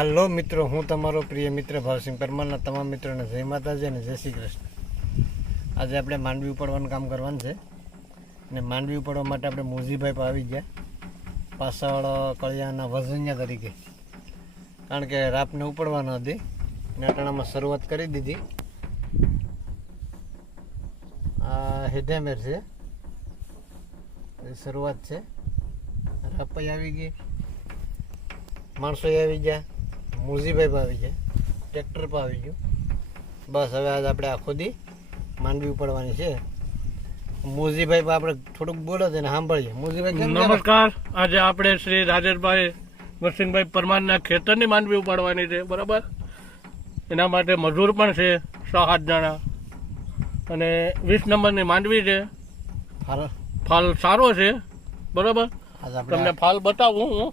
હાલો મિત્રો, હું તમારો પ્રિય મિત્ર ભાવસિંહ પરમારના તમામ મિત્રોને જય માતાજી અને જય શ્રી કૃષ્ણ. આજે આપણે માંડવી ઉપાડવાનું કામ કરવાનું છે અને માંડવી ઉપાડવા માટે આપણે મોજીભાઈ પર આવી ગયા પાછળ કળિયાના વજનિયા તરીકે. કારણ કે રાપને ઉપાડવાનો હતી અને અટાણામાં શરૂઆત કરી દીધી. આ હેઠેમેર છે શરૂઆત છે. રાપ આવી ગઈ, માણસો આવી ગયા. મુરજીભાઈ આવી ગયા ટ્રેક્ટર પણ આવી ગયું બસ હવે આજ આપણે આખો દી માંડવી ઉપાડવાની છે. મુરજીભાઈ પણ આપણે થોડુંક બોલો છે ને સાંભળીએ. મુરજીભાઈ નમસ્કાર. આજે આપણે શ્રી રાજેશભાઈ વરસિંહભાઈ પરમારના ખેતરની માંડવી ઉપાડવાની છે બરાબર? એના માટે મજૂર પણ છે છ સાત જણા. અને વીસ નંબરની માંડવી છે. ફાલ. સારો છે બરાબર? તમને ફાલ બતાવું હું.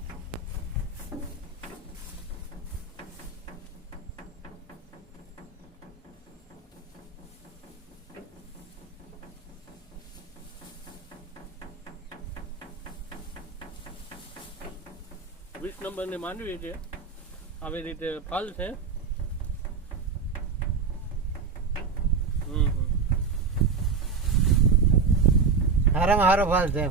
વીસ નંબરની માંડવી છે. આવી રીતે ફાલ છે. હમ, હમ, હારામાં હારો ફાલ છે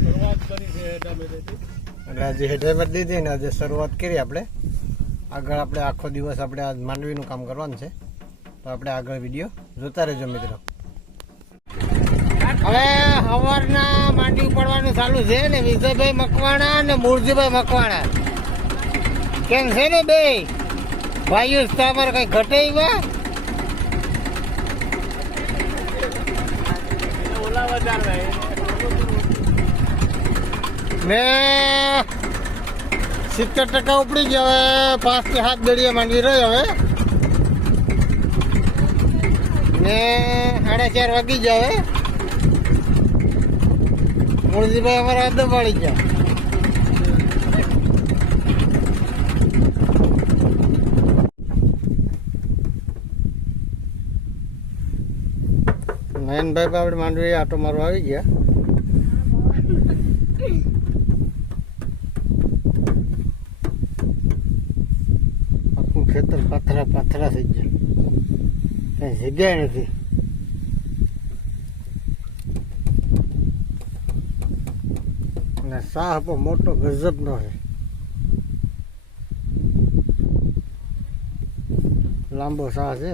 શરૂઆત કરી છે એટલે આજે હેઠેમેર દીધી ને આજે શરૂઆત કરી આપણે. આગળ આપણે આખો દિવસ આપણે માંડવીનું કામ કરવાનું છે. તો આપણે આગળ વીડિયો જોતા રહેજો મિત્રો. હવે સવારના માંડી ઉપાડવાનું ચાલુ છે ને વિજયભાઈ મકવાણા ને મૂળજીભાઈ મકવાણા. કેમ છે ને બે? ભાઈઓ તમારે કઈ ઘટે એવા? ને સિત્તેર ટકા ઉપડી ગયો હવે પાંચથી સાત દડિયા માંડવી રહી હવે. ને સાડા ચાર વાગી જાય મૂળજીભાઈ અમારા હાથ પાડી ગયા. નયનભાઈ બાબડ માંડવી આટો મારવા આવી ગયા. આખું ખેતર પાથરા પાથરા થઈ ગયા. કઈ જગ્યા નથી. અને સાહ પણ મોટો ગજબનો છે. લાંબો સાહ છે.